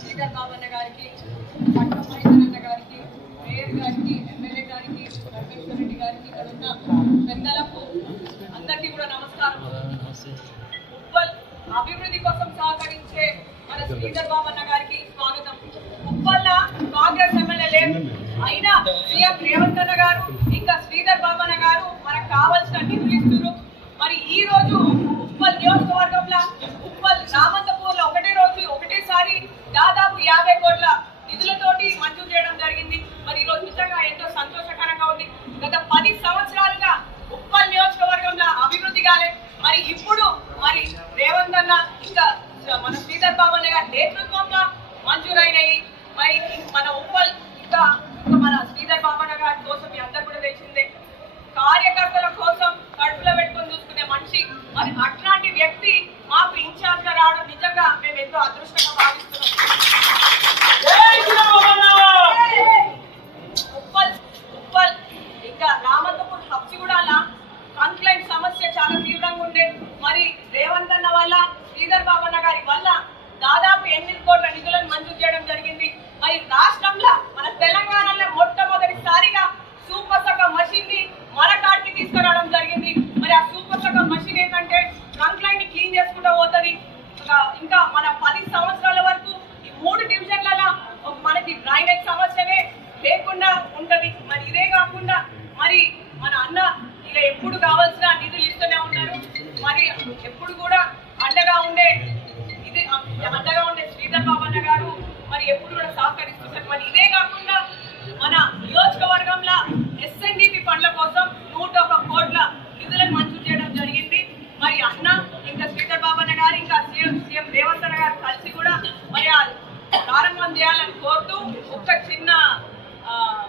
శ్రీధర్ బాబన్న గారికి, పట్నం మైదరన్న గారికి, మేయర్ గారికి, ఎమ్మెల్యే గారికి, రమేశ్వర్ రెడ్డి గారికి, ఇక్కడ ఉన్న పెద్దలకు అందరికీ కూడా నమస్కారం. ఉప్పల్ అభివృద్ధి కోసం సహకరించే మన శ్రీధర్ బాబన్న గారికి స్వాగతం. ఉప్పల్ల కాంగ్రెస్ ఎమ్మెల్యే లేదు, అయినా సీఎం రేవంత్ అన్న గారు ఇంకా శ్రీధర్ బాబన్న గారు మనకు కావాల్సిన నిధులు ఇస్తున్నారు. మరి ఈ రోజు ఉప్పల్ నియోజకవర్గంలో ఉప్పల్ రామంతపూర్ లో ఒకటేసారి దాదాపు 50 కోట్ల నిధులతోటి మంజూరు చేయడం జరిగింది. మరి ఈ రోజు నిజంగా ఎంతో సంతోషకరంగా ఉంది. గత 10 సంవత్సరాలుగా ఉప్పల్ నియోజకవర్గంలో అభివృద్ధి కాలే. మరి ఇప్పుడు మరి రేవంత్ అన్న ఇంకా మన శ్రీధర్ బాబన్న గారి నేతృత్వంలో మంజూరైనవి. మరి మన ఉప్పల్ ఇంకా మన శ్రీధర్ బాబన్న గారి కోసం మీ అందరు కూడా తెలిసిందే, కార్యకర్తల కోసం కడుపులో పెట్టుకొని చూసుకునే మనిషి. మరి అట్లాంటి వ్యక్తి మాకు ఇన్ఛార్జ్ గా రావడం నిజంగా మేము ఎంతో అదృష్టంగా భావిస్తున్నాం. ఉప్పల్ ఇంకా రామంతపూర్ హబ్సిగూడల కంప్లైంట్ సమస్య చాలా తీవ్రంగా ఉండే. మరి రేవంత్ అన్న వల్ల శ్రీధర్ బాబన్న గారి వల్ల దాదాపు 8 కోట్ల నిధులను మంజూరు చేయడం జరిగింది. మరి రాష్ట్రంలో మన తెలంగాణలో మొట్టమొదటిసారిగా సూపర్ సక మషిన్ ని మన కాడికి తీసుకురావడం జరిగింది. మరి ఆ సూపర్ సక మషిన్ ఏంటంటే ట్రంక్ లైన్ ని క్లీన్ చేసుకుంటూ పోతుంది. ఇంకా మన 10 సంవత్సరాల వరకు ఈ 3 డివిజన్లలో మనకి డ్రైనేజ్ సమస్యనే లేకుండా ఉంటది. మరి ఇదే కాకుండా మరి మన అన్న ఇలా ఎప్పుడు కావాల్సిన నిధులు ఇస్తూనే ఉన్నారు. మరి ఎప్పుడు కూడా అండగా ఉండే శ్రీధర్ బాబన్న గారు మరి ఎప్పుడు కూడా సహకరిస్తున్నారు. మరి ఇదే కాకుండా మన నియోజకవర్గంలో ఎస్ఎన్డిపి పనుల కోసం 101 కోట్ల నిధులను మంజూరు చేయడం జరిగింది. మరి అన్న ఇంకా శ్రీధర్ బాబన్న గారు ఇంకా సీఎం రేవంత్ అన్న గారు కలిసి కూడా మరి ప్రారంభం చేయాలని కోరుతూ ఒక చిన్న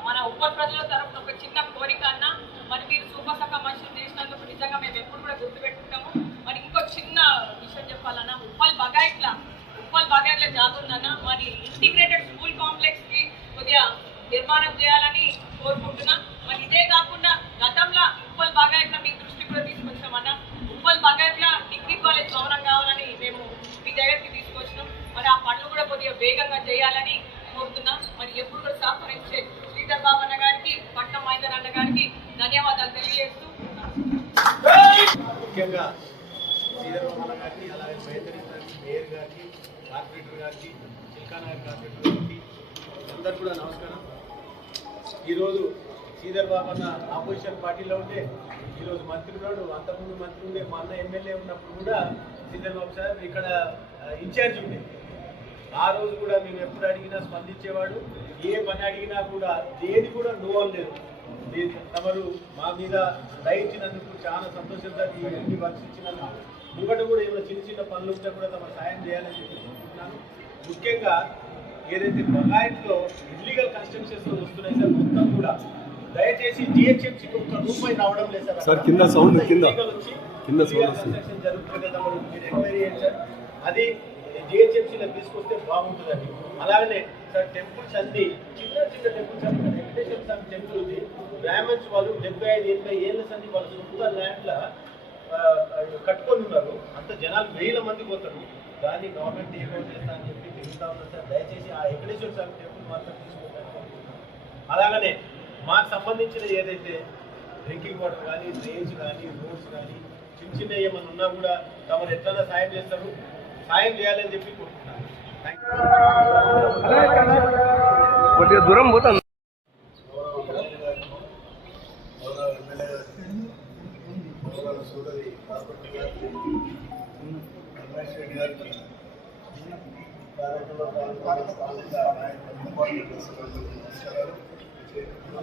మన ఉప ప్రజల తరఫున ఒక చిన్న కోరిక అన్న, మరి మీరు సూపర్ సక మనుషులు చేసినందుకు నిజంగా మేము ఎప్పుడు కూడా గుర్తుపెట్టుకుంటాము. మరి ఇంకో చిన్న విషయం చెప్పాలన్నా, ఉప్పల్ బగాయట్ల జాగుందన్న, మరి ఇంటిగ్రేటెడ్ స్కూల్ కాంప్లెక్స్ కి కొద్దిగా నిర్మాణం చేయాలని కోరుకుంటున్నా. మరి ఇదే కాకుండా గతంలో ఉప్పల్ బగాయట్ల మీ దృష్టి కూడా తీసుకొచ్చామన్నా, ఉప్పల్ బగాయట్ల డిగ్రీ కాలేజ్ భవనం కావాలని మేము మీ దగ్గరికి తీసుకొచ్చినాం. మరి ఆ పనులు కూడా కొద్దిగా వేగంగా చేయాలని కోరుతున్నా. మరి ఎప్పుడు కూడా సహకరించే శ్రీధర్ బాబన్న గారికి, పట్నం మైదరన్న గారికి ధన్యవాదాలు తెలియజేస్తూ ముఖ్యంగా శ్రీధర్ బాబన్న గారికి, అలాగే మేయర్ గారికి, కార్పొరేటర్ గారికి, చిల్కానగర్ కార్పొరేటర్ గారికి అందరు కూడా నమస్కారం. ఈరోజు శ్రీధర్ బాబన్న ఆపోజిషన్ పార్టీలో ఉంటే ఈరోజు మంత్రి ఉన్నాడు, అంతకుముందు మంత్రి ఉండే, మా అన్న ఎమ్మెల్యే ఉన్నప్పుడు కూడా శ్రీధర్ బాబు సార్ ఇక్కడ ఇన్ఛార్జ్ ఉండే. ఆ రోజు కూడా మేము ఎప్పుడు అడిగినా స్పందించేవాడు. ఏ పని అడిగినా కూడా దేని కూడా నో అనలేదు. తమరు మా మీద దయించినందుకు చాలా సంతోషం సార్. ఇవన్నీ వర్షించినందుకు ఇంకటి కూడా ఏమైనా చిన్న చిన్న పనులు ఉంటే కూడా తమ సాయం చేయాలని చెప్తున్నాను. ముఖ్యంగా ఏదైతే బగాయత్లో ఇల్లీగల్ కన్స్ట్రక్షన్స్ వస్తున్నాయి సార్, మొత్తం కూడా దయచేసి జిహెచ్ఎంసీకి ₹1 రావడం లేదు సార్. కింద సౌండ్ కన్స్ట్రక్షన్ జరుగుతుంది కదా, మీరు ఎంక్వైరీ చేయండి సార్. అది జిహెచ్ఎంసీలో తీసుకొస్తే బాగుంటుందండి. అలాగనే సార్ టెంపుల్స్ అన్ని చిన్న టెంపుల్స్ అన్ని, వెంకటేశ్వర స్వామి టెంపుల్ ఉంది, బ్రాహ్మణ్స్ వాళ్ళు 75-80 ఏళ్ళ సంది వాళ్ళ సొంత ల్యాండ్లో కట్టుకొని ఉన్నారు. అంత జనాలు 1000 మంది పోతారు. దాన్ని గవర్నమెంట్ ఏమో చేస్తా అని చెప్పి తిరుగుతూ ఉన్నారు సార్. దయచేసి ఆ వెంకటేశ్వర స్వామి టెంపుల్ మాత్రం తీసుకుంటారు. అలాగనే మాకు సంబంధించిన ఏదైతే డ్రింకింగ్ వాటర్ కానీ, డ్రైన్స్ కానీ, రోడ్స్ కానీ చిన్న ఏమైనా ఉన్నా కూడా తమరు ఎట్లన్నా సాయం చేస్తారు, సాయం చేయాలని చెప్పి కోరుకుంటున్నాను. దూరం పోతాం. సోదరి కార్పొరేటర్ గారికి, రమేష్ రెడ్డి గారికి, నమస్కారాలు.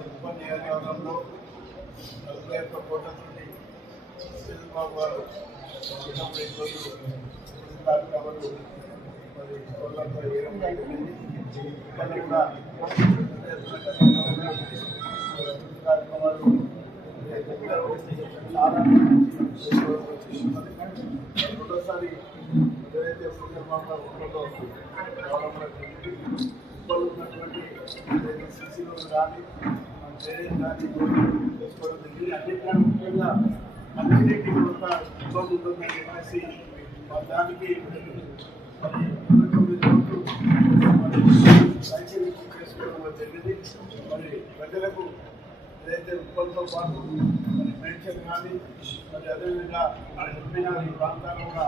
ఉప్పల్ నియోజకవర్గంలో 41 కోట్లతోటి చంద్రబాబు గారు చిన్నప్పుడు ఈరోజు కార్యక్రమాలు మరి కొల్లంలో వేయడం జరిగింది. ఇక్కడ కూడా కార్యక్రమాలు చాలా రెండోసారి ఏదైతే చంద్రబాబు గారు ఉన్నటువంటి సిసిలో కానీ కానీ చేసుకోవడం జరిగింది. అన్నింటిలో ముఖ్యంగా అన్నింటికి కొంత ఇబ్బంది ఉంటుందని చెప్పేసి దానికి 29 రోజులు సంచలనం చేసుకోవడం జరిగింది. మరి ప్రజలకు ఏదైతే ఉత్పత్తితో పాటు మరి పెన్షన్ కానీ మరి అదేవిధంగా ఎంపిన ఈ ప్రాంతాల్లో కూడా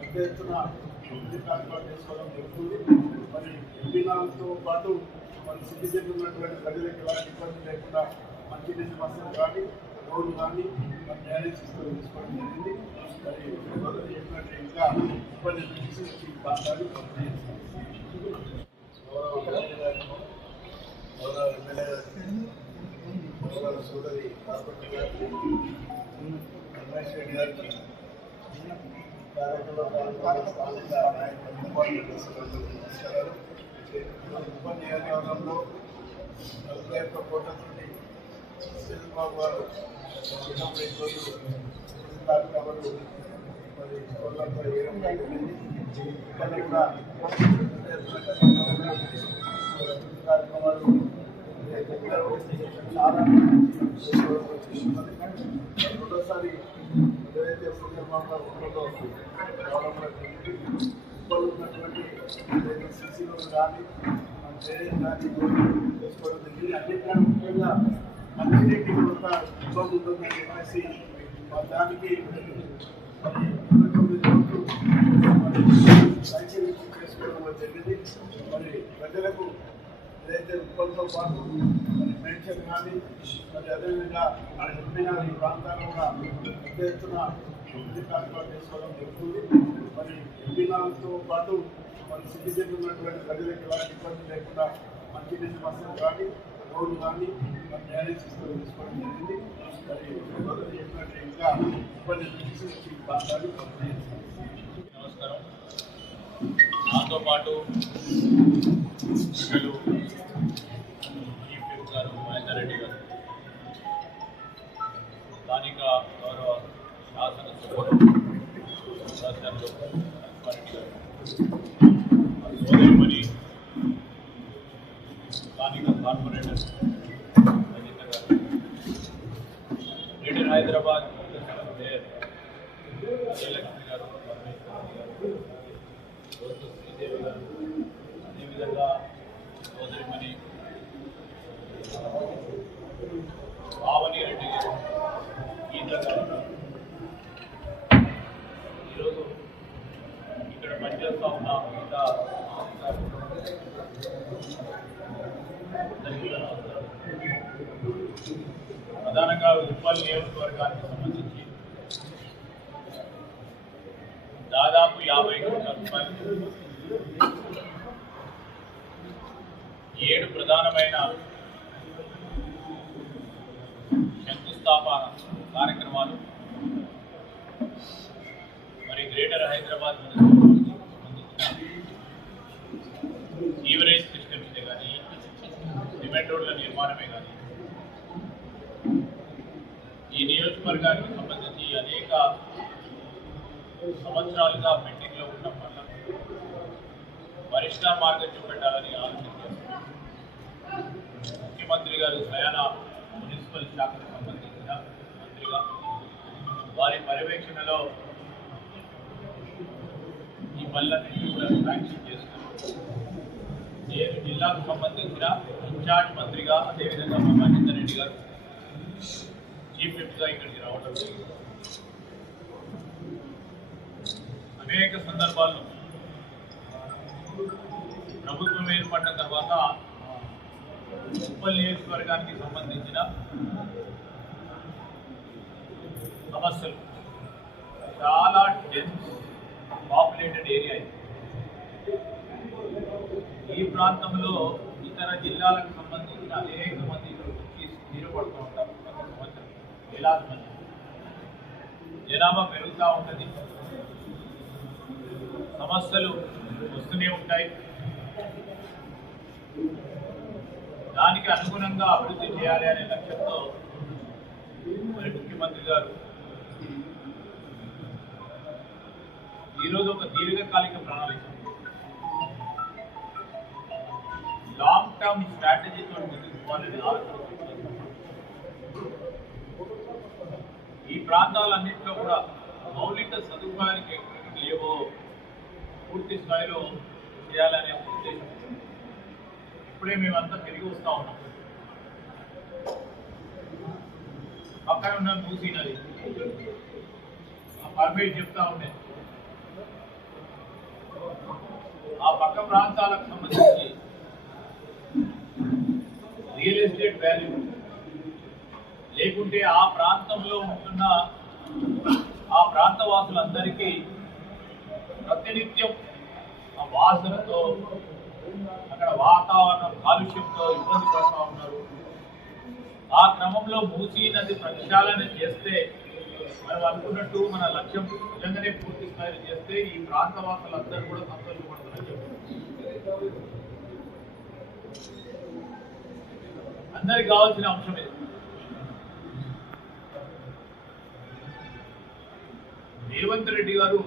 పెద్ద ఎత్తున అభివృద్ధి కార్యక్రమాలు చేసుకోవడం జరుగుతుంది. మరి ఎంపినాలతో పాటు మరి సిటిజన్ ఉన్నటువంటి ప్రజలకు ఎలాంటి ఇబ్బంది లేకుండా మంచినీటి వసతులు కానీ రోడ్లు కానీ మరి డ్రైనేజ్ సిస్టమ్ తీసుకోవడం జరిగింది. మరి చెప్పినట్టు ఇంకా ఇబ్బంది తీసి ఈ ప్రాంతాలు గౌరవ ఎమ్మెల్యే గారికి గౌరవ సోదరి రాష్ట్రపతి గారికి రమేష్ రెడ్డి గారికి నమస్కారాలు. ఉప నియోజకవర్గంలో 41 కోట్ల నుండి చంద్రబాబు గారు చిన్నప్పుడు ఈరోజు కార్యక్రమాలు మరి కొల్లంలో వేయడం జరిగింది. ఇక్కడ కూడా కార్యక్రమాలు చాలా రెండోసారి ఏదైతే చంద్రబాబు గారు ఉన్నటువంటి సిసిలో కానీ కానీ చేసుకోవడం జరిగింది. అన్నింటిలో ముఖ్యంగా అన్నింటికి కొంత ఇబ్బంది ఉంటుందని చెప్పేసి దానికి 29 రోజులు సంచలనం చేసుకోవడం జరిగింది. మరి ప్రజలకు ఏదైతే ఉత్పత్తితో పాటు మరి పెన్షన్ కానీ మరి అదేవిధంగా ఎంపిన ఈ ప్రాంతాల్లో కూడా పెద్ద ఎత్తున అభివృద్ధి కార్యక్రమాలు చేసుకోవడం జరుగుతుంది. మరి ఎంపినాలతో పాటు మరి సిటిజన్ ఉన్నటువంటి ప్రజలకు ఎలాంటి ఇబ్బంది లేకుండా మంచినీటి వసతులు కానీ రోడ్లు కానీ మరి డ్రైనేజ్ సిస్టమ్ తీసుకోవడం జరిగింది. మరి చెప్పినట్టు ఇంకా ఇబ్బంది తీసి ఈ ప్రాంతాలు నమస్కారం. నాతో పాటు చీఫ్ గారు మహేందర్ రెడ్డి గారు, స్థానిక గౌరవ శాసనసభ్యులు సోదరిమణి స్థానిక కార్పొరేటర్ రజిత గారు, గ్రేటర్ హైదరాబాద్ మేయర్ అజయలక్ష్మి గారు, శ్రీదేవి గారు, అదేవిధంగా సోదరిమణి పావని రెడ్డి గారు, గీత గారు, ఈరోజు ఇక్కడ పనిచేస్తూ ఉన్న మిగతా ప్రధానంగా ఉప్పల్ నియోజకవర్గానికి సంబంధించి దాదాపు 50 కోట్ల రూపాయలు 7 ప్రధానమైన శంకుస్థాపన కార్యక్రమాలు మరి గ్రేటర్ హైదరాబాద్ సంబంధించిన సీవరేజ్ సిస్టమ్స్ కానీ సిమెంట్ రోడ్ల నిర్మాణమే కానీ ఈ నియోజకవర్గానికి సంబంధించి అనేక సంవత్సరాలుగా పెండింగ్లో ఉన్న పనులకు పరిష్కార మార్గం చూపెట్టాలని ఆలోచించారు. ముఖ్యమంత్రి గారు స్వయాన మున్సిపల్ శాఖకు సంబంధించిన మంత్రిగా వారి పర్యవేక్షణలో ఈ పనులన్నింటినీ కూడా శాంక్షన్ చేస్తున్నారు. నేను జిల్లాకు సంబంధించిన ఇన్ఛార్జ్ మంత్రిగా, అదేవిధంగా మా మహేందర్ రెడ్డి గారు చీఫ్ విప్గా ఇక్కడికి రావడం జరిగింది. అనేక సందర్భాల్లో ప్రభుత్వం ఏర్పడిన తర్వాత ఉప్పల్ నియోజకవర్గానికి సంబంధించిన సమస్యలు చాలా డెన్స్ పాపులేటెడ్ ఏరియా ఇది. ఈ ప్రాంతంలో ఇతర జిల్లాలకు సంబంధించిన అనేక మంది వచ్చి స్థిరపడుతూ ఉంటారు. ప్రతి సంవత్సరం వేలాది మంది. జనాభా పెరుగుతూ ఉంటుంది, సమస్యలు వస్తూనే ఉంటాయి. దానికి అనుగుణంగా అభివృద్ధి చేయాలి అనే లక్ష్యంతో మరి ముఖ్యమంత్రి గారు ఈరోజు ఒక దీర్ఘకాలిక ప్రణాళిక, లాంగ్ టర్మ్ స్ట్రాటజీతో ముందుకు పోవాలని ఆలోచించారు. ఈ ప్రాంతాలన్నింటిలో కూడా మౌలిక సదుపాయానికి ఎక్కడికి లేవో పూర్తి స్థాయిలో చేయాలనే ఉద్దేశం. ఇప్పుడే మేమంతా తిరిగి వస్తూ ఉన్నాం. పక్కన ఉన్న మూసీ నది, ఆ పర్మిట్ చెప్తా ఉండే ఆ పక్క ప్రాంతాలకు సంబంధించి రియల్ ఎస్టేట్ వాల్యూ లేకుంటే ఆ ప్రాంతంలో ఉంటున్న ఆ ప్రాంత వాసులందరికీ ప్రతినిత్యం ఆ వాసనతో, అక్కడ వాతావరణ కాలుష్యంతో ఇబ్బంది పడుతూ ఉన్నారు. ఆ క్రమంలో మూసీ నది ప్రక్షాళన చేస్తే మనం అనుకున్నట్టు మన లక్ష్యం నిజంగానే పూర్తి స్థాయిలో చేస్తే ఈ ప్రాంత వాసులందరూ కూడా సంతోషపడుతున్నారు. అందరికి కావాల్సిన అంశం ఇది. రేవంత్ రెడ్డి గారు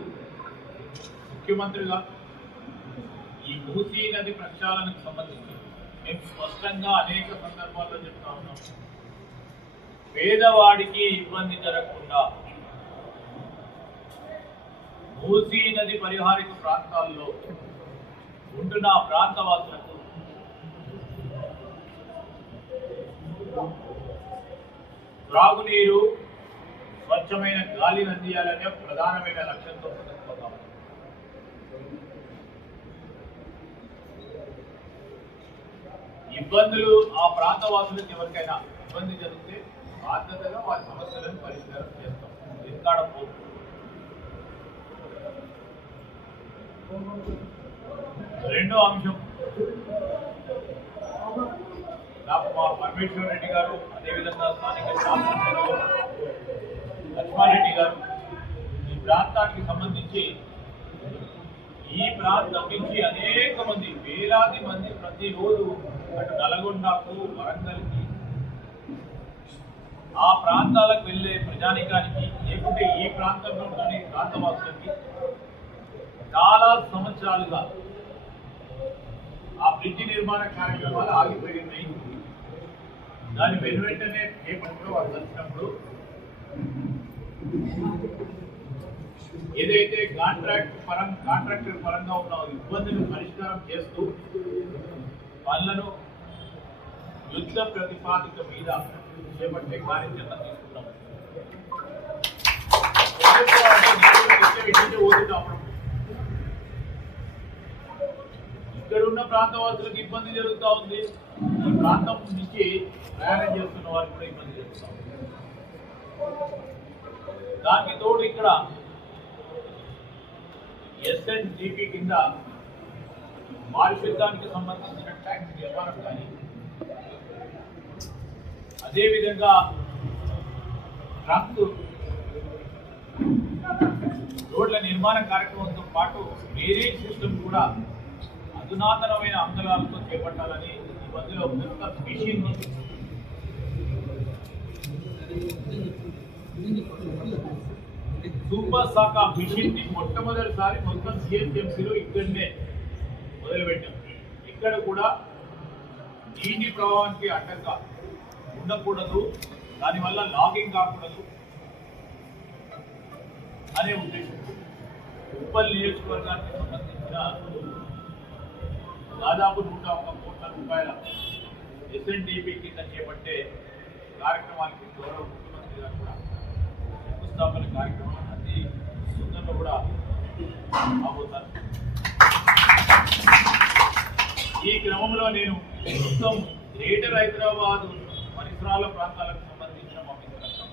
ముఖ్యమంత్రిగా ఈ మూసీ నది ప్రక్షాళనకు సంబంధించి మేము స్పష్టంగా అనేక సందర్భాల్లో చెప్తా ఉన్నాం. పేదవాడికి ఇబ్బంది జరగకుండా మూసీ నది పరిహారిక ప్రాంతాల్లో ఉంటున్న ఆ ప్రాంతవాసులకు త్రాగునీరు, స్వచ్ఛమైన గాలిని అందియాలనే ప్రధానమైన లక్ష్యంతో ముందుకు పోతాం. ఇబ్బందులు ఆ ప్రాంతవాసులకు ఎవరికైనా ఇబ్బంది జరిగితే బాధ్యతగా వారి సమస్యలను పరిష్కారం చేస్తాం. వెంకాడపోతు రెండో అంశం, డాక్టర్ మా పరమేశ్వర్ రెడ్డి గారు, అదేవిధంగా స్థానిక శాసనసభ్యులు లక్ష్మారెడ్డి గారు ఈ ప్రాంతానికి సంబంధించి ఈ ప్రాంతం నుంచి అనేక మంది, వేలాది మంది ప్రతిరోజు అటు నల్గొండకు, వరంగల్కి, ఆ ప్రాంతాలకు వెళ్ళే ప్రజానికానికి, లేకుంటే ఈ ప్రాంతంలోని ప్రాంతవాసులకి చాలా సంవత్సరాలుగా ఆ బ్రిడ్జి నిర్మాణ కార్యక్రమాలు ఆగిపోయి ఉన్నాయి. దాని వెనువెంటనే చేపట్టినప్పుడు వారు వచ్చినప్పుడు ఏదైతే కాంట్రాక్టర్ పరంగా ఉన్న ఇబ్బందులను పరిష్కారం చేస్తూ పనులను యుద్ధ ప్రతిపాదిక మీద చేపట్టే కార్యాచరణ తీసుకున్నాం. ఇక్కడ ఉన్న ప్రాంతవాసులకు ఇబ్బంది జరుగుతూ ఉంది. ఈ ప్రాంతం నుంచి ప్రయాణం చేస్తున్న వారికి కూడా ఇబ్బంది జరుగుతూ ఉంది. దానికి తోడు ఇక్కడ SNGP కింద పారిశుద్ధ్యానికి సంబంధించిన ట్యాక్స్ వ్యవహారం కానీ, అదేవిధంగా ట్రక్ రోడ్ల నిర్మాణ కార్యక్రమంతో పాటు డ్రైనేజ్ సిస్టమ్ కూడా అధునాతనమైన అంశాలతో చేపట్టాలని ఈ మధ్యలో కొత్త మిషన్ సూపర్ సాకా మిషన్ ని మొట్టమొదటిసారి మొత్తం CHMCలో ఇక్కడనే మొదలుపెట్టాం. ఇక్కడ కూడా నీటి ప్రవాహానికి అడ్డంగా ఉండకూడదు, దానివల్ల లాగింగ్ కాకూడదు అనే ఉద్దేశం. ఉప్పల్ నియోజకవర్గానికి సంబంధించిన దాదాపు 101 కోట్ల రూపాయల SNDP కింద చేపట్టే కార్యక్రమానికి గౌరవ ముఖ్యమంత్రి గారు కూడా శంకుస్థాపన కార్యక్రమం అతి సుందరంలో కూడా అవబోతారు. ఈ క్రమంలో నేను మొత్తం గ్రేటర్ హైదరాబాద్ పరిసరాల ప్రాంతాలకు సంబంధించిన మా మిత్రులకు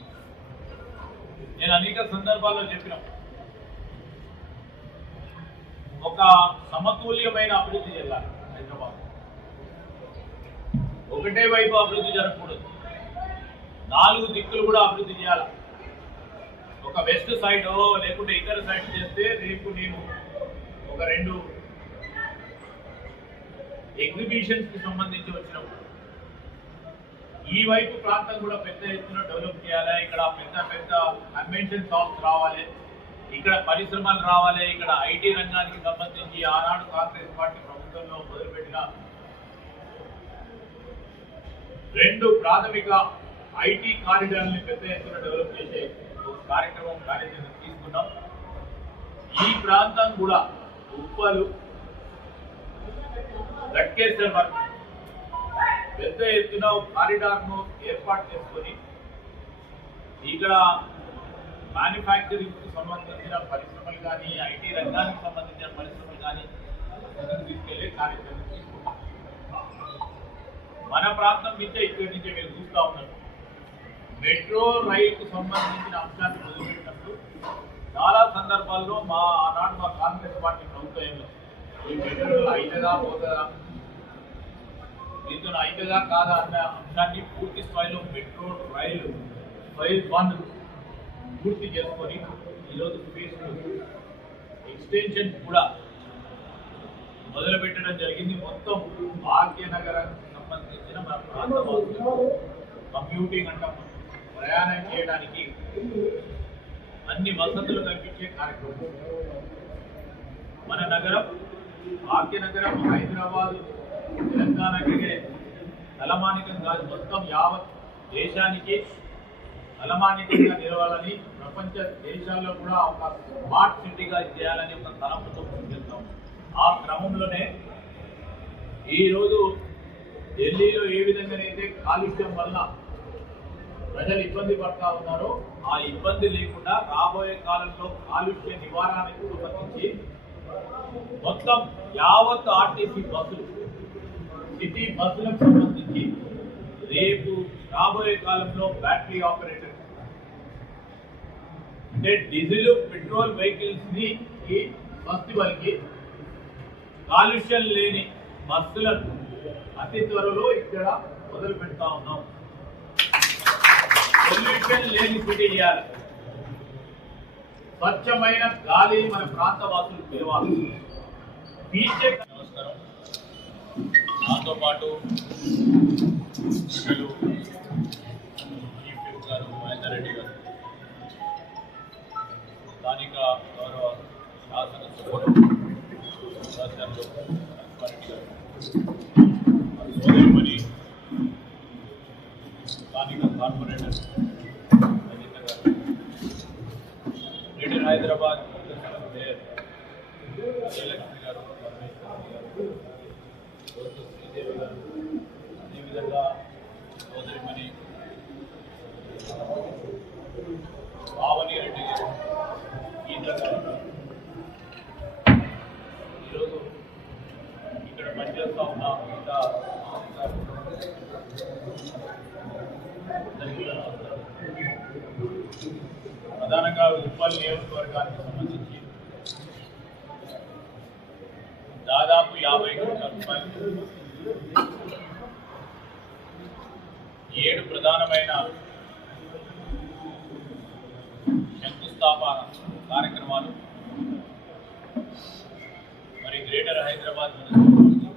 నేను అనేక సందర్భాల్లో చెప్పిన ఒక సమతుల్యమైన అభివృద్ధి చేయాలి. హైదరాబాద్ ఒకటే వైపు అభివృద్ధి జరగకూడదు, 4 దిక్కులు కూడా అభివృద్ధి చేయాలి. ఒక వెస్ట్ సైడ్ లేకుంటే ఇతర సైడ్ చేస్తే రేపు నేను ఒక 2 ఎగ్జిబిషన్స్ కి సంబంధించి వచ్చినప్పుడు ఈ వైపు ప్రాంతం కూడా పెద్ద ఎత్తున డెవలప్ చేయాలి. ఇక్కడ పెద్ద పెద్ద కన్వెన్షన్ షాప్స్ రావాలి, ఇక్కడ పరిశ్రమలు రావాలి. ఇక్కడ ఐటీ రంగానికి సంబంధించి ఆనాడు కాంగ్రెస్ పార్టీ ప్రభుత్వంలో మొదలుపెట్టిన 2 ప్రాథమిక ఐటీ కారిడార్ని పెద్ద ఎత్తున డెవలప్ చేసే ఒక కార్యక్రమం కార్యాచరణ తీసుకున్నాం. ఈ ప్రాంతం కూడా ఉప్పలు గట్కేశ్వర్ వరకు పెద్ద ఎత్తున కారిడార్ను ఏర్పాటు చేసుకొని ఇక్కడ మ్యానుఫ్యాక్చరింగ్ కు సంబంధించిన పరిశ్రమలు కానీ ఐటీ రంగానికి సంబంధించిన పరిశ్రమలు కానీ తీసుకెళ్లే కార్యక్రమం తీసుకుంటాం. మన ప్రాంతం నుంచే ఇక్కడి నుంచే మీరు చూస్తూ ఉన్నారు. మెట్రో రైలుకు సంబంధించిన అంశాన్ని మొదలుపెట్టినప్పుడు చాలా సందర్భాల్లో ఆనాడు మా కాంగ్రెస్ పార్టీ ప్రభుత్వంలో ఈ మెట్రో అయితదా పోతుందా, దీంతో అయితదా కాదా అన్న అంశాన్ని పూర్తి స్థాయిలో మెట్రో రైలు ఫేజ్ 1 పూర్తి చేసుకొని ఈరోజు ఫేజ్ 2 ఎక్స్టెన్షన్ కూడా మొదలుపెట్టడం జరిగింది. మొత్తం భాగ్యనగరానికి సంబంధించిన మన ప్రాంత కంప్యూటింగ్ అంటాం, ప్రయాణం చేయడానికి అన్ని వసతులు కల్పించే కార్యక్రమం. మన నగరం భాగ్యనగరం హైదరాబాద్ తెలంగాణకి తలమానికం కాదు, మొత్తం యావత్ దేశానికి తలమానికంగా నిలవాలని, ప్రపంచ దేశాల్లో కూడా ఒక స్మార్ట్ సిటీగా చేయాలని ఒక తలంపుతో ముందుకెళ్తాం. ఆ క్రమంలోనే ఈరోజు ఢిల్లీలో ఏ విధంగానైతే కాలుష్యం వల్ల ప్రజలు ఇబ్బంది పడతా ఉన్నారో ఆ ఇబ్బంది లేకుండా రాబోయే కాలంలో కాలుష్య నివారణకు సంబంధించి మొత్తం యావత్ ఆర్టీసీ బస్సులు, సిటీ బస్సులకు సంబంధించి రేపు రాబోయే కాలంలో బ్యాటరీ ఆపరేటర్ అంటే డీజిల్ పెట్రోల్ వెహికల్స్ ని ఫెస్టివల్ కి కాలుష్యం లేని బస్సులను అతి త్వరలో ఇక్కడ మొదలు పెడతా ఉన్నాం. పొల్యూషన్ లేని సిటీ చేయాలి, స్వచ్ఛమైన గాలి మన ప్రాంత వాసులు పిలవాలి. నమస్కారం. నాతో పాటు చీఫ్ విప్ గారు మహేందర్ రెడ్డి గారు, స్థానిక గౌరవ శాసన సభ్యులు సోదరిమణి స్థానిక కార్పొరేటర్ రజిత గారు, గ్రేటర్ హైదరాబాద్ మేయర్ జయలక్ష్మి గారు, శ్రీదేవి గారు, అదేవిధంగా సోదరిమణి పావని రెడ్డి గారు, గీత గారు, ఈరోజు ఇక్కడ పనిచేస్తా ఉన్న మిగతా ప్రధానంగా ఉప్పల్ నియోజకవర్గానికి సంబంధించి దాదాపు 50 కోట్ల రూపాయలు 7 ప్రధానమైన శంకుస్థాపన కార్యక్రమాలు, మరి గ్రేటర్ హైదరాబాద్ సంబంధించిన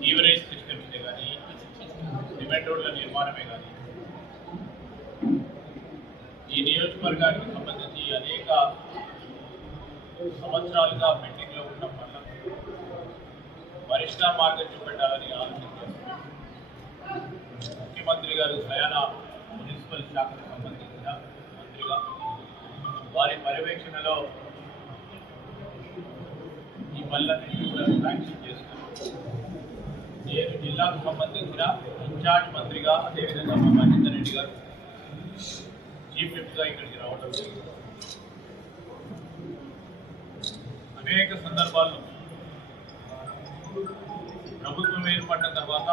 సీవరేజ్ సిస్టమ్స్ కానీ, సిమెంట్ రోడ్ల నిర్మాణమే కానీ, ఈ నియోజకవర్గానికి సంబంధించి అనేక సంవత్సరాలుగా పెండింగ్లో ఉండడం వల్ల పరిష్కార మార్గం చూపెట్టాలని ఆలోచించారు. ముఖ్యమంత్రి గారు స్వయాన మున్సిపల్ శాఖకు సంబంధించిన మంత్రిగా వారి పర్యవేక్షణలో ఈ పనులన్నింటినీ కూడా శాంక్షన్ చేస్తున్నారు. నేను జిల్లాకు సంబంధించిన ఇన్ఛార్జ్ మంత్రిగా, అదేవిధంగా మా మహేందర్ రెడ్డి గారు చీఫ్ విప్గా ఇక్కడికి రావడం జరిగింది. అనేక సందర్భాల్లో ప్రభుత్వం ఏర్పడిన తర్వాత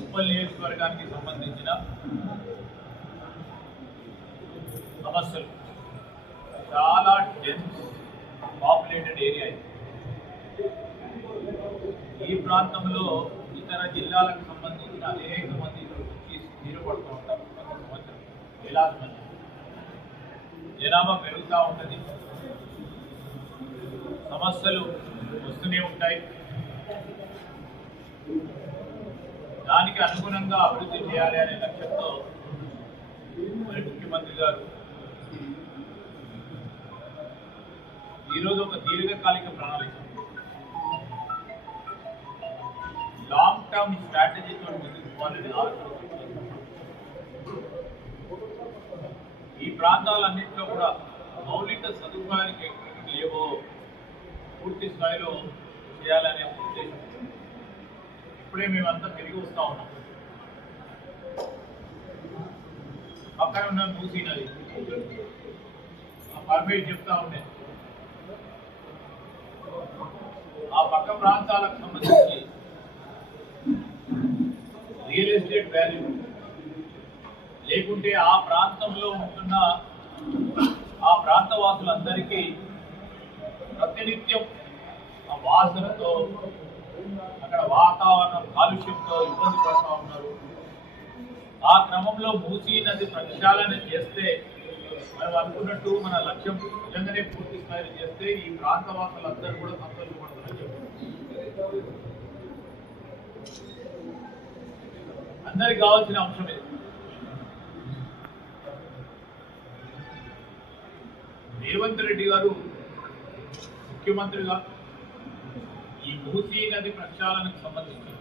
ఉప్పల్ నియోజకవర్గానికి సంబంధించిన సమస్యలు చాలా డెన్స్ పాపులేటెడ్ ఏరియా ఇది. ఈ ప్రాంతంలో ఇతర జిల్లాలకు సంబంధించిన అనేక మంది వచ్చి స్థిరపడుతూ ఉంటారు. కొంత సంవత్సరం వేలాది మంది. జనాభా పెరుగుతూ ఉంటుంది, సమస్యలు వస్తూనే ఉంటాయి. దానికి అనుగుణంగా అభివృద్ధి చేయాలి అనే లక్ష్యంతో మరి ముఖ్యమంత్రి గారు ఈరోజు ఒక దీర్ఘకాలిక ప్రణాళిక, లాంగ్ టర్మ్ స్ట్రాటజీతో ముందుకు పోవాలని ఆలోచించారు. ఈ ప్రాంతాలన్నింటిలో కూడా మౌలిక సదుపాయానికి ఎక్కడికి లేవో పూర్తి స్థాయిలో చేయాలనే ఉద్దేశం. ఇప్పుడే మేమంతా తిరిగి వస్తూ ఉన్నాం. పక్కన ఉన్న మూసీ నది ఆ పర్మిట్ చెప్తా ఉండే ఆ పక్క ప్రాంతాలకు సంబంధించి రియల్ ఎస్టేట్ వాల్యూ లేకుంటే ఆ ప్రాంతంలో ఉంటున్న ఆ ప్రాంత వాసులందరికీ ప్రతినిత్యం ఆ వాసనతో అక్కడ వాతావరణం కాలుష్యంతో ఇబ్బంది పడుతూ ఉన్నారు. ఆ క్రమంలో మూసీ నది ప్రక్షాళన చేస్తే మనం అనుకున్నట్టు మన లక్ష్యం నిజంగానే పూర్తి స్థాయిలో చేస్తే ఈ ప్రాంత వాసులందరూ కూడా సంతోషపడుతున్నారని చెప్పారు. అందరికి కావాల్సిన అంశం ఇది. రేవంత్ రెడ్డి గారు ముఖ్యమంత్రిగా ఈ మూసీ నది ప్రక్షాళనకు సంబంధించి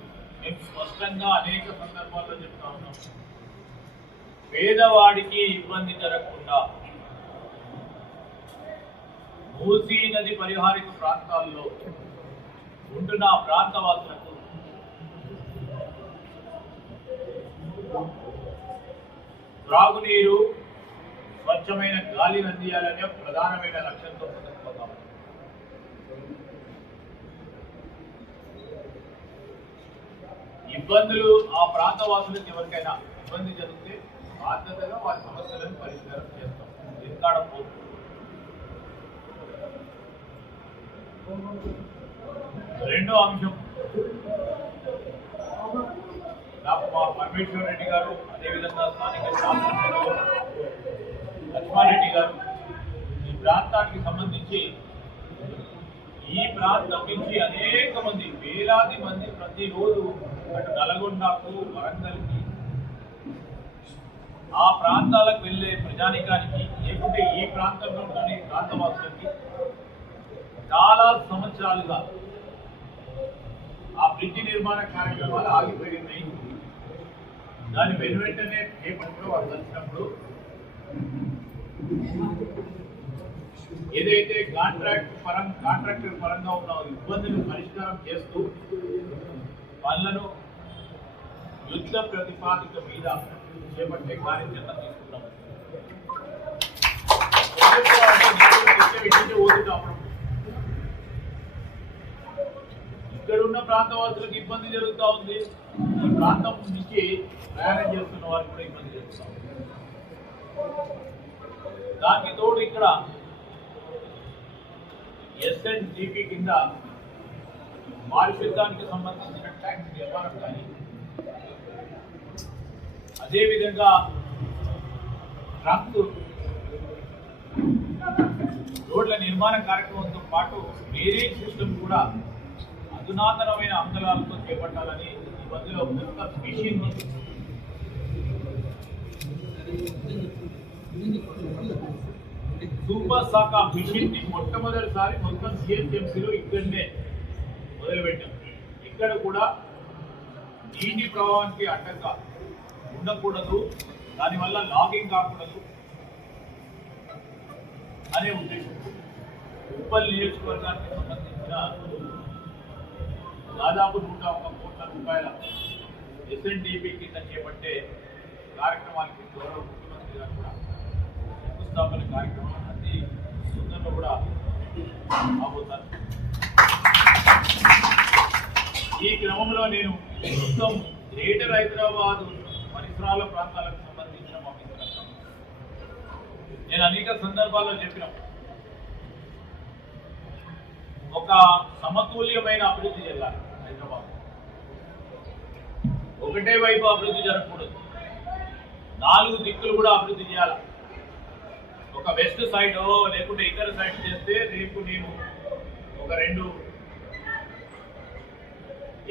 మేము స్పష్టంగా అనేక సందర్భాల్లో చెప్తా ఉన్నాం. పేదవాడికి ఇబ్బంది జరగకుండా మూసీ నది పరిహారిక ప్రాంతాల్లో ఉంటున్న ప్రాంతవాసులకు త్రాగునీరు, స్వచ్ఛమైన గాలిని అందియాలనే ప్రధానమైన లక్ష్యంతో ముందుకుపోతాం. ఇబ్బందులు ఆ ప్రాంతవాసులకు ఎవరికైనా ఇబ్బంది జరిగితే బాధ్యతగా వారి సమస్యలను పరిష్కారం చేస్తాం. ఎక్కాడపోదు. రెండో అంశం, డాక్టర్ పరమేశ్వర్ రెడ్డి గారు, అదేవిధంగా స్థానిక శాసనసభ్యులు లక్ష్మారెడ్డి గారు ఈ ప్రాంతానికి సంబంధించి ఈ ప్రాంతం నుంచి అనేక మంది, వేలాది మంది ప్రతిరోజు అటు నల్గొండకు, వరంగల్కి, ఆ ప్రాంతాలకు వెళ్ళే ప్రజానికానికి లేకుంటే ఈ ప్రాంతంలో ఉన్న ప్రాంతవాసులకి చాలా సంవత్సరాలుగా ఆ బ్రిడ్జి నిర్మాణ కార్యక్రమాలు ఆగిపోయినాయి. దాని వెనువెంటనే చేపట్టినప్పుడు వారు కలిసినప్పుడు ఏదైతే కాంట్రాక్టర్ పరంగా ఉన్న ఇబ్బందులను పరిష్కారం చేస్తూ పనులను యుద్ధ ప్రతిపాదిక మీద చేపట్టే కార్యాచరణ తీసుకున్నాం. ఇక్కడ ఉన్న ప్రాంతవాసులకు ఇబ్బంది జరుగుతూ ఉంది. ఈ ప్రాంతం నుంచి ప్రయాణం చేస్తున్న వారికి కూడా ఇబ్బంది జరుగుతూ ఉంది. దానికి తోడు ఇక్కడ ఎస్ఎన్జిపి కింద పారిశుద్ధ్యానికి సంబంధించిన ట్యాంక్ నిర్మాణం కానీ, అదేవిధంగా ట్రక్ రోడ్ల నిర్మాణ కార్యక్రమంతో పాటు డ్రైనేజ్ సిస్టమ్ కూడా అధునాతనమైన అంశాలతో చేపట్టాలని ఈ మధ్యలో కొత్త మిషన్ సూపర్ శాఖ మిషన్ ని మొట్టమొదటిసారి మొత్తం సిఎస్ఎంసీలో ఇక్కడనే మొదలుపెట్టాం. ఇక్కడ కూడా నీటి ప్రవాహానికి అడ్డంగా ఉండకూడదు, దానివల్ల లాగింగ్ కాకూడదు అనే ఉద్దేశం. ఉప్పల్ నియోజకవర్గానికి సంబంధించిన దాదాపు 101 కోట్ల రూపాయల ఎస్ఎన్డిపి కింద చేపట్టే కార్యక్రమానికి గౌరవ ముఖ్యమంత్రి గారు కూడా శంకుస్థాపన కార్యక్రమం అతి తొందరలో కూడా అవబోతారు. ఈ క్రమంలో నేను మొత్తం గ్రేటర్ హైదరాబాద్ పరిసరాల ప్రాంతాలకు సంబంధించిన మా మిత్రులకు నేను అనేక సందర్భాల్లో చెప్పిన ఒక సమతుల్యమైన అభివృద్ధి జరగాలి. హైదరాబాద్ ఒకటే వైపు అభివృద్ధి జరగకూడదు. 4 దిక్కులు కూడా అభివృద్ధి చేయాలి. ఒక వెస్ట్ సైడ్ లేకుంటే ఇతర సైడ్ చేస్తే రేపు నేను ఒక 2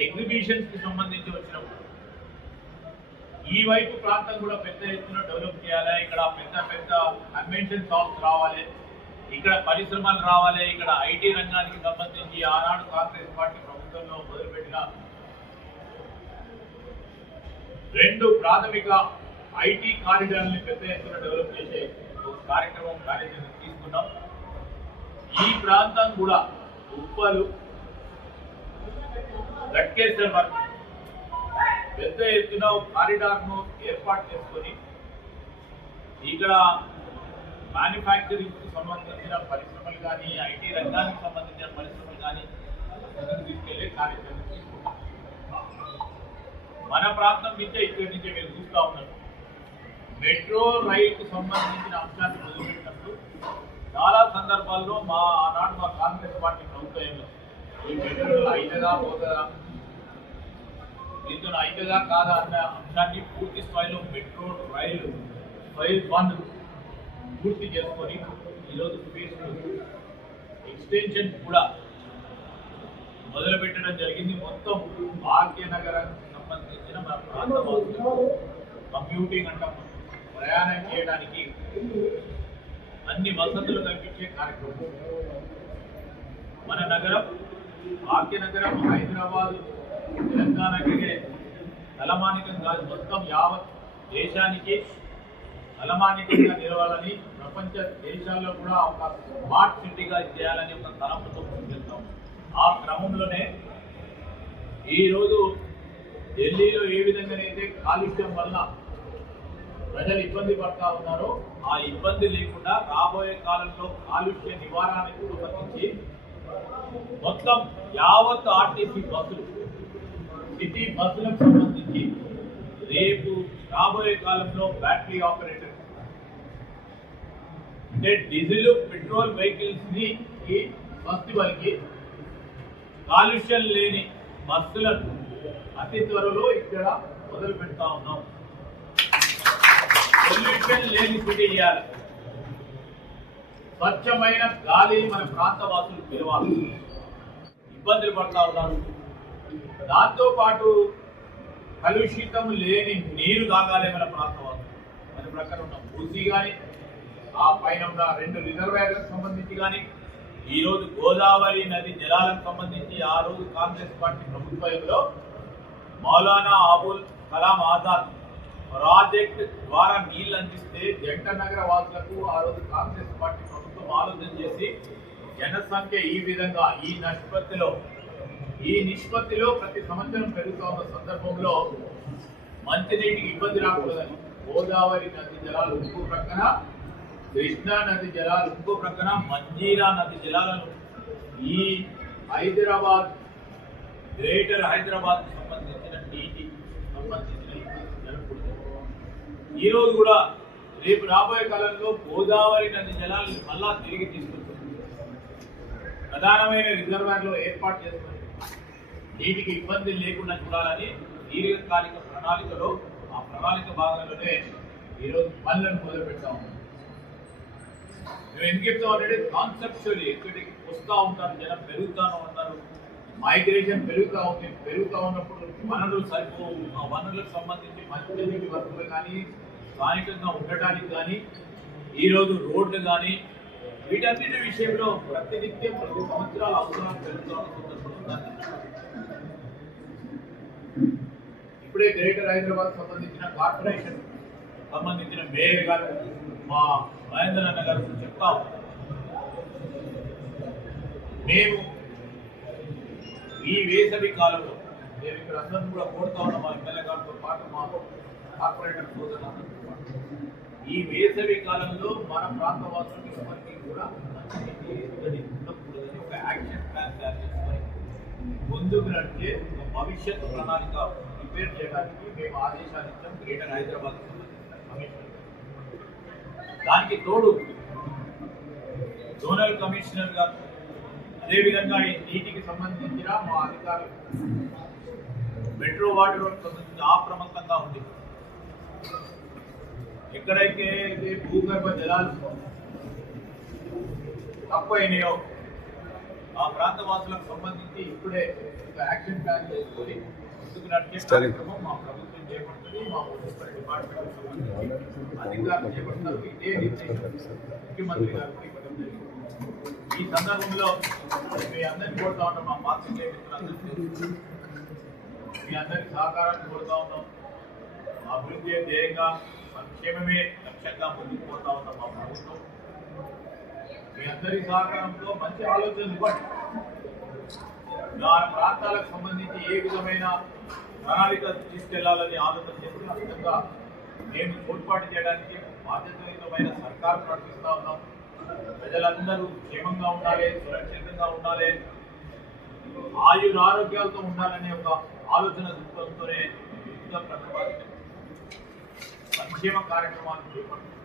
ఎగ్జిబిషన్స్ కి సంబంధించి వచ్చినప్పుడు ఈ వైపు ప్రాంతం కూడా పెద్ద ఎత్తున డెవలప్ చేయాలి. ఇక్కడ పెద్ద పెద్ద కన్వెన్షన్ హాల్స్ రావాలి, ఇక్కడ పరిశ్రమలు రావాలి. ఇక్కడ ఐటీ రంగానికి సంబంధించి ఆనాడు కాంగ్రెస్ పార్టీ ప్రభుత్వంలో మొదలుపెట్టిన 2 ప్రాథమిక ఐటీ కారిడార్ని పెద్ద ఎత్తున డెవలప్ చేసే ఒక కార్యక్రమం తీసుకున్నాం. ఈ ప్రాంతం కూడా ఉప్పలు గట్కేశ్వర్ వరకు పెద్ద ఎత్తున కారిడార్ను ఏర్పాటు చేసుకొని ఇక్కడ మ్యానుఫ్యాక్చరింగ్ కు సంబంధించిన పరిశ్రమలు కానీ ఐటీ రంగానికి సంబంధించిన పరిశ్రమలు కానీ తీసుకెళ్లే కార్యక్రమం తీసుకుంటాం. మన ప్రాంతం నుంచే ఇక్కడి నుంచే మీరు చూస్తూ ఉన్నారు. మెట్రో రైలుకు సంబంధించిన అంశాన్ని మొదలుపెట్టినప్పుడు చాలా సందర్భాల్లో ఆనాడు మా కాంగ్రెస్ పార్టీ ప్రభుత్వంలో ఈ మెట్రో అయితదా పోతుందా, దీంతో అయితదా కాదా అన్న అంశాన్ని పూర్తి స్థాయిలో మెట్రో రైలు ఫేజ్ 1 పూర్తి చేసుకొని ఈరోజు ఫేజ్ 2 ఎక్స్టెన్షన్ కూడా మొదలు పెట్టడం జరిగింది. మొత్తం భాగ్యనగరానికి సంబంధించిన మన ప్రాంత వాసులు కంప్యూటింగ్ అంటాం, ప్రయాణం చేయడానికి అన్ని వసతులు కల్పించే కార్యక్రమం. మన నగరం భాగ్యనగరం హైదరాబాద్ తెలంగాణకి తలమానికం కాదు, మొత్తం యావత్ దేశానికి తలమానికంగా నిలవాలని, ప్రపంచ దేశాల్లో కూడా ఒక స్మార్ట్ సిటీగా చేయాలని ఒక తలంపుతో ముందుకెళ్తాం. ఆ క్రమంలోనే ఈరోజు ఢిల్లీలో ఏ విధంగానైతే కాలుష్యం వల్ల ప్రజలు ఇబ్బంది పడతా ఉన్నారో ఆ ఇబ్బంది లేకుండా రాబోయే కాలంలో కాలుష్య నివారణకు సంబంధించి మొత్తం యావత్ ఆర్టీసీ బస్సులు, సిటీ బస్సులకు సంబంధించి రేపు రాబోయే కాలంలో బ్యాటరీ ఆపరేటర్ అంటే డీజిల్ పెట్రోల్ వెహికల్స్ ని ఫెస్టివల్కి కాలుష్యం లేని బస్సులను అతి త్వరలో ఇక్కడ మొదలు పెడతా ఉన్నాం. పొల్యూషన్ లేని సిటీ ఇవ్వాలి, స్వచ్ఛమైన గాలి మన ప్రాంత వాసులు పిలవాలి. ఇబ్బందులు పడతా ఉన్నారు. దాంతో పాటు కలుషితం లేని నీరు తాగాలి మన ప్రాంత వాసులు. మన ప్రకారం ఉన్న మూసీ కానీ ఆ పైన ఉన్న 2 రిజర్వాయర్లకు సంబంధించి కానీ ఈరోజు గోదావరి నది జలాలకు సంబంధించి ఆ రోజు కాంగ్రెస్ పార్టీ ప్రభుత్వంలో మౌలానా అబుల్ కలాం ఆజాద్ ప్రాజెక్ట్ ద్వారా నీళ్లు అందిస్తే జంట నగర వాసులకు ఆ రోజు కాంగ్రెస్ పార్టీ ప్రభుత్వం ఆలోచన చేసి జనసంఖ్య ఈ విధంగా ఈ నిష్పత్తిలో ప్రతి సంవత్సరం పెరుగుతూ ఉన్న సందర్భంలో మంచినీటికి ఇబ్బంది రాకూడదని గోదావరి నది జలాలు ఇంకో ప్రక్కన, కృష్ణా నది జలాలు ఇంకో ప్రక్కన, మంజీరా నది జలాలను ఈ హైదరాబాద్ గ్రేటర్ హైదరాబాద్ సంబంధించిన నీటి సంబంధించిన జలకూడదు. ఈరోజు కూడా రేపు రాబోయే కాలంలో గోదావరి నది జలాలను మళ్ళా తిరిగి తీసుకొస్తుంది. ప్రధానమైన రిజర్వాయర్లో ఏర్పాటు చేసుకుని నీటికి ఇబ్బంది లేకుండా చూడాలని దీర్ఘకాలిక ప్రణాళికలో ఆ ప్రణాళిక భాగంలోనే ఈరోజు పనులను మొదలు పెట్టాము. మేము ఎందుకు చెప్తామంటే కాన్సెప్చువల్లీ ఎక్కడికి వస్తూ ఉంటారు, జనం పెరుగుతాను ఉంటారు, మైగ్రేషన్ పెరుగుతూ ఉన్నప్పుడు వనరులు సరిపోవు. ఆ వనరులకు సంబంధించి మంచినీటి వసతులు కానీ స్థానికంగా ఉండటానికి కానీ ఈరోజు రోడ్లు కానీ వీటన్నిటి విషయంలో ప్రతినిత్యం 2 సంవత్సరాల అవసరాలు పెరుగుతూ సందర్భంగా ఇప్పుడే గ్రేటర్ హైదరాబాద్ సంబంధించిన కార్పొరేషన్ సంబంధించిన మేయర్ గారు మా మహేందర్ అన్న గారు చెప్తాం. మేము ఈ వేసవి కాలంలో మేము ఇక్కడ అందరం కూడా కోరుతా ఉన్నాం, మా ఎమ్మెల్యే గారితో పాటు మా కార్పొరేటర్ సోదరులందరితో పాటు ఈ వేసవి కాలంలో మన ప్రాంత వాసులకి ఎవరికి కూడా ఉండకూడదని ఒక యాక్షన్ ప్లాన్ తయారు చేసుకొని ముందుకు నడిచే ఒక భవిష్యత్తు ప్రణాళిక ప్రిపేర్ చేయడానికి మేము ఆదేశాలు ఇచ్చాం గ్రేటర్ హైదరాబాద్ కమిషనర్. దానికి తోడు జోనల్ కమిషనర్ గారు అదేవిధంగా ఈ నీటికి సంబంధించిన మా అధికారులు మెట్రో వాటర్ సంబంధించి అప్రమత్తంగా ఉంది. ఎక్కడైతే భూగర్భ జలాలు తక్కువైనాయో ఆ ప్రాంత వాసులకు సంబంధించి ఇప్పుడే ఒక యాక్షన్ ప్లాన్ చేసుకొని ముందుకు నడిచే కార్యక్రమం మా ప్రభుత్వం చేపడుతుంది. మా మున్సిపల్ డిపార్ట్మెంట్ సంబంధించి అధికారులు చేపడుతున్నారు. ఇదే నిర్దేశం ముఖ్యమంత్రి గారికి ఇవ్వడం జరిగింది. ఈ సందర్భంలో మీ అందరినీ కోరుతా ఉన్నాం, మా పార్టీ మిత్రులందరికీ మీ అందరికీ సహకారాన్ని కోరుతా ఉన్నాం. అభివృద్ధి ధ్యేయంగా సంక్షేమమే లక్ష్యంగా ముందుకు పోతా ఉన్నాం మా ప్రభుత్వం. మీ అందరి సహకారంతో మంచి ఆలోచనలు ఇవ్వండి. నా ప్రాంతాలకు సంబంధించి ఏ విధమైన ప్రణాళిక తీసుకెళ్లాలని ఆలోచన చేసి ఆ విధంగా మేము తోడ్పాటు చేయడానికి బాధ్యతాయుతమైన సర్కారు నడిపిస్తా ఉన్నాం. ప్రజలందరూ క్షేమంగా ఉండాలి, సురక్షితంగా ఉండాలి, ఆరోగ్యాలతో ఉండాలనే ఒక ఆలోచన దృక్పథంతోనే వివిధ ప్రతిపాదిత సంక్షేమ కార్యక్రమాలు చేపడుతుంది.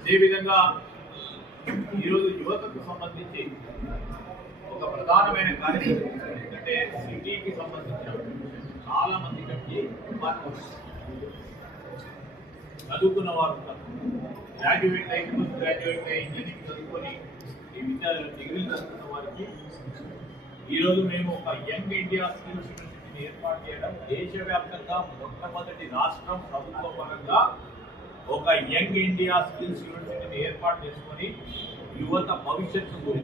అదేవిధంగా ఈరోజు యువతకు సంబంధించి ఒక ప్రధానమైన కార్యక్రమం ఎందుకంటే సిటీకి సంబంధించిన చాలా మంది కంటే చదువుకున్న వారు గ్రాడ్యుయేట్ అయి పోస్ట్ గ్రాడ్యుయేట్ అయి ఇంజనీరింగ్ చదువుకొని ఈ డిగ్రీలు చదువుకున్న వారికి ఈరోజు మేము ఒక యంగ్ ఇండియా స్కిల్స్ యూనివర్సిటీని ఏర్పాటు చేయడం, దేశవ్యాప్తంగా మొట్టమొదటి రాష్ట్రం ప్రభుత్వ పరంగా ఒక యంగ్ ఇండియా స్కిల్స్ యూనివర్సిటీని ఏర్పాటు చేసుకొని యువత భవిష్యత్తు గురించి